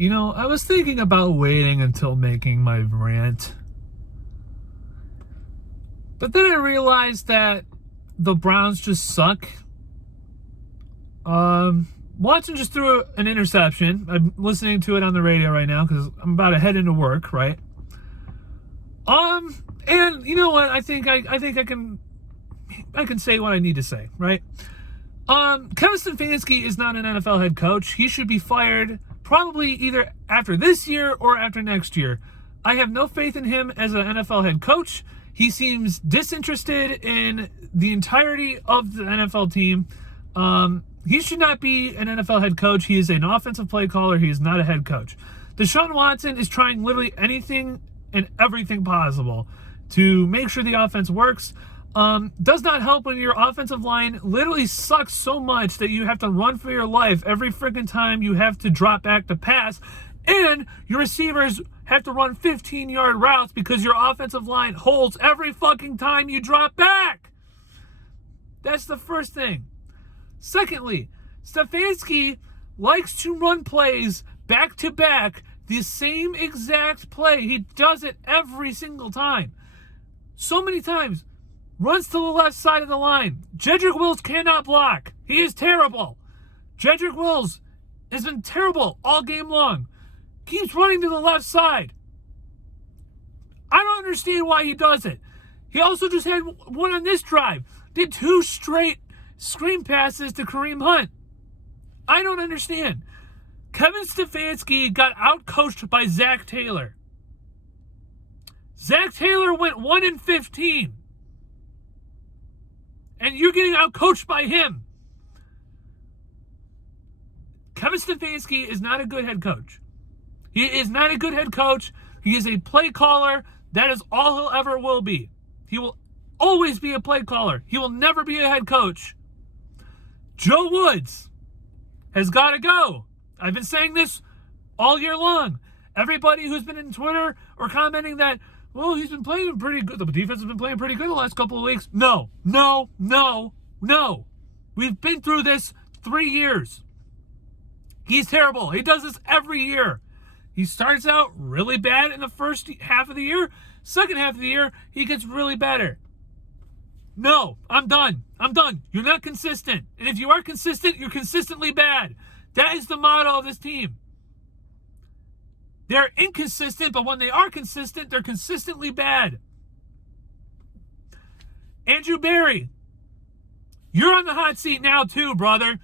I was thinking about waiting until making my rant. But then I realized that the Browns just suck. Watson just threw an interception. I'm listening to it on the radio right now because I'm about to head into work, right? And you know what? I think I can say what I need to say, right? Kevin Stefanski is not an NFL head coach. He should be fired probably either after this year or after next year. I have no faith in him as an NFL head coach. He seems disinterested in the entirety of the NFL team. He should not be an NFL head coach. He is an offensive play caller. He is not a head coach. Deshaun Watson is trying literally anything and everything possible to make sure the offense works. Does not help when your offensive line literally sucks so much that you have to run for your life every freaking time you have to drop back to pass, and your receivers have to run 15-yard routes because your offensive line holds every fucking time you drop back. That's the first thing. Secondly, Stefanski likes to run plays back to back, the same exact play. He does it every single time. So many times. Runs to the left side of the line. Jedrick Wills cannot block. He is terrible. Jedrick Wills has been terrible all game long. Keeps running to the left side. I don't understand why he does it. He also just had one on this drive. Did 2 straight screen passes to Kareem Hunt. I don't understand. Kevin Stefanski got outcoached by Zach Taylor. Zach Taylor went 1-15. And you're getting outcoached by him. Kevin Stefanski is not a good head coach. He is not a good head coach. He is a play caller. That is all he'll ever will be. He will always be a play caller. He will never be a head coach. Joe Woods has got to go. I've been saying this all year long. Everybody who's been in Twitter or commenting that, well, he's been playing pretty good. The defense has been playing pretty good the last couple of weeks. No. We've been through this 3 years. He's terrible. He does this every year. He starts out really bad in the first half of the year. Second half of the year, he gets really better. No, I'm done. You're not consistent. And if you are consistent, you're consistently bad. That is the motto of this team. They're inconsistent, but when they are consistent, they're consistently bad. Andrew Berry, you're on the hot seat now too, brother.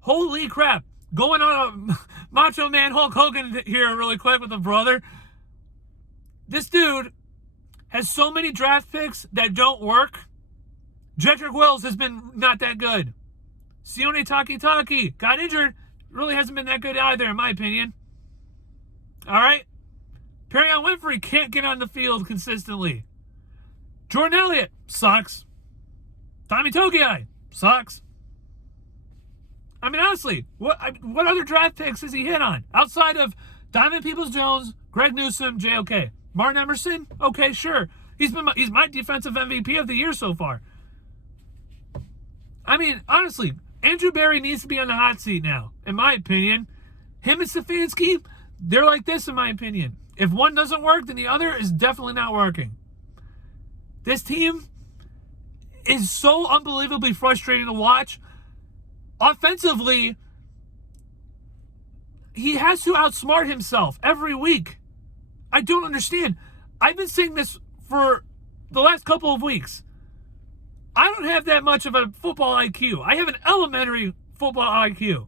Holy crap. Going on a Macho Man Hulk Hogan here really quick with the brother. This dude has so many draft picks that don't work. Jedrick Wills has been not that good. Sione Takitaki got injured. Really hasn't been that good either, in my opinion. All right? Perion Winfrey can't get on the field consistently. Jordan Elliott sucks. Tommy Togiai sucks. I mean, honestly, what other draft picks has he hit on? Outside of Donovan Peoples-Jones, Greg Newsome, JOK. Martin Emerson? Okay, sure. He's my defensive MVP of the year so far. I mean, honestly, Andrew Berry needs to be on the hot seat now, in my opinion. Him and Stefanski, they're like this, in my opinion. If one doesn't work, then the other is definitely not working. This team is so unbelievably frustrating to watch. Offensively, he has to outsmart himself every week. I don't understand. I've been saying this for the last couple of weeks. I don't have that much of a football IQ. I have an elementary football IQ.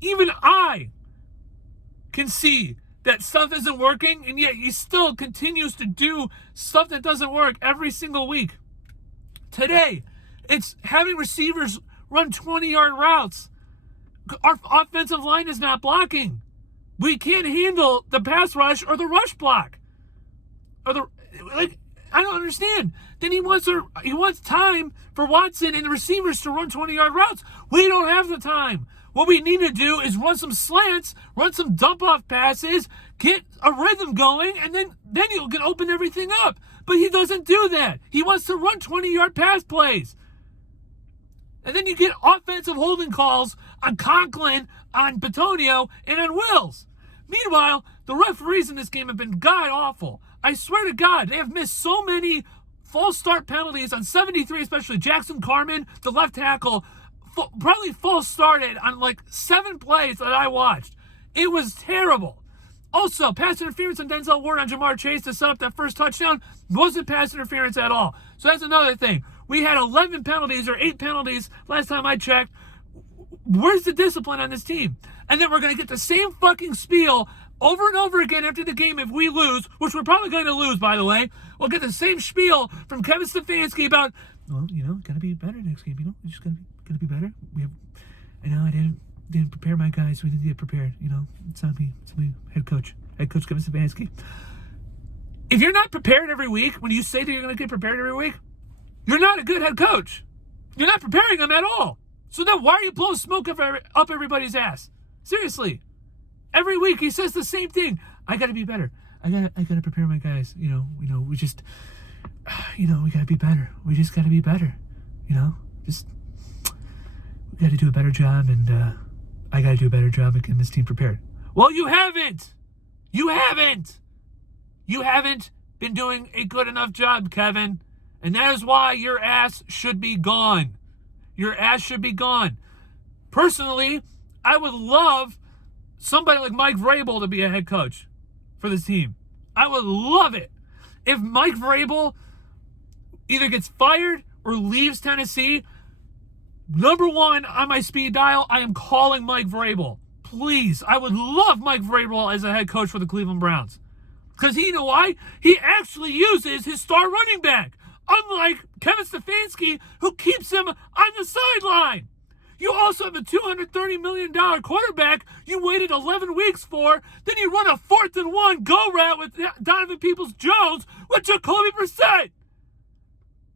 Even I can see that stuff isn't working, and yet he still continues to do stuff that doesn't work every single week. Today, it's having receivers run 20-yard routes. Our offensive line is not blocking. We can't handle the pass rush or the rush block. I don't understand. Then he wants time for Watson and the receivers to run 20-yard routes. We don't have the time. What we need to do is run some slants, run some dump-off passes, get a rhythm going, and then you can open everything up. But he doesn't do that. He wants to run 20-yard pass plays. And then you get offensive holding calls on Conklin, on Batonio and on Wills. Meanwhile, the referees in this game have been god-awful. I swear to God, they have missed so many false start penalties on 73, especially Jackson Carman, the left tackle, probably false started on like 7 plays that I watched. It was terrible. Also, pass interference on Denzel Ward on Jamar Chase to set up that first touchdown wasn't pass interference at all. So that's another thing. We had 11 penalties or 8 penalties last time I checked. Where's the discipline on this team? And then we're going to get the same fucking spiel over and over again after the game if we lose, which we're probably going to lose, by the way. We'll get the same spiel from Kevin Stefanski about, well, got to be better next game. We're just going to be better. I didn't prepare my guys. We didn't get prepared. It's not me. It's my head coach Kevin Stefanski. If you're not prepared every week, when you say that you're going to get prepared every week, you're not a good head coach. You're not preparing them at all. So then why are you blowing smoke up everybody's ass? Seriously. Every week he says the same thing. I got to be better. I got to prepare my guys. We just, we got to be better. We just got to be better. We got to do a better job, and I got to do a better job of getting this team prepared. Well, you haven't. You haven't been doing a good enough job, Kevin. And that is why your ass should be gone. Your ass should be gone. Personally, I would love somebody like Mike Vrabel to be a head coach for this team. I would love it. If Mike Vrabel either gets fired or leaves Tennessee, number one on my speed dial, I am calling Mike Vrabel. Please, I would love Mike Vrabel as a head coach for the Cleveland Browns. Because you know why? He actually uses his star running back. Unlike Kevin Stefanski, who keeps him on the sideline. You also have a $230 million quarterback you waited 11 weeks for. Then you run a 4th and 1 go route with Donovan Peoples-Jones with Jacoby Brissett.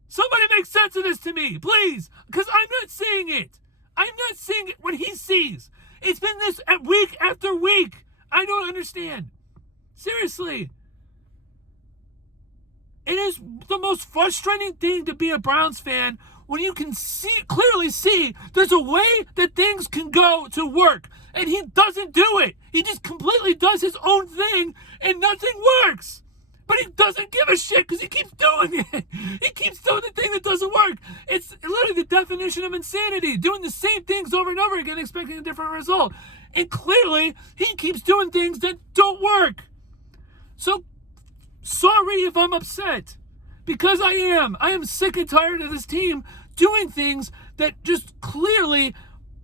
Somebody make sense of this to me, please. Because I'm not seeing it. I'm not seeing it what he sees. It's been this week after week. I don't understand. Seriously. It is the most frustrating thing to be a Browns fan when you can clearly see there's a way that things can go to work. And he doesn't do it. He just completely does his own thing and nothing works. But he doesn't give a shit because he keeps doing it. He keeps doing the thing that doesn't work. It's literally the definition of insanity. Doing the same things over and over again, expecting a different result. And clearly, he keeps doing things that don't work. So, sorry if I'm upset. Because I am. I am sick and tired of this team doing things that just clearly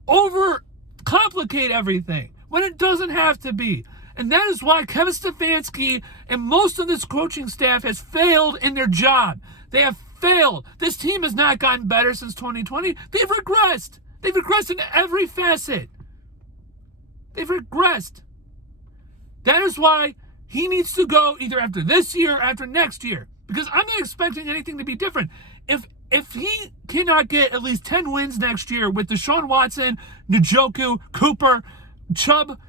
overcomplicate everything when it doesn't have to be. And that is why Kevin Stefanski and most of this coaching staff has failed in their job. They have failed. This team has not gotten better since 2020. They've regressed. They've regressed in every facet. They've regressed. That is why he needs to go either after this year or after next year. Because I'm not expecting anything to be different. If he cannot get at least 10 wins next year with Deshaun Watson, Njoku, Cooper, Chubb,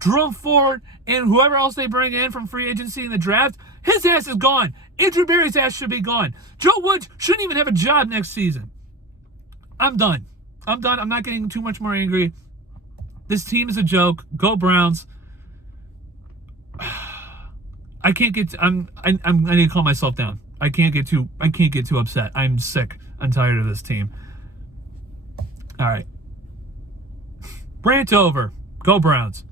Jerome Ford, and whoever else they bring in from free agency in the draft, his ass is gone. Andrew Berry's ass should be gone. Joe Woods shouldn't even have a job next season. I'm done. I'm not getting too much more angry. This team is a joke. Go Browns. I can't get. I need to calm myself down. I can't get too upset. I'm sick. I'm tired of this team. All right. Rant over. Go Browns.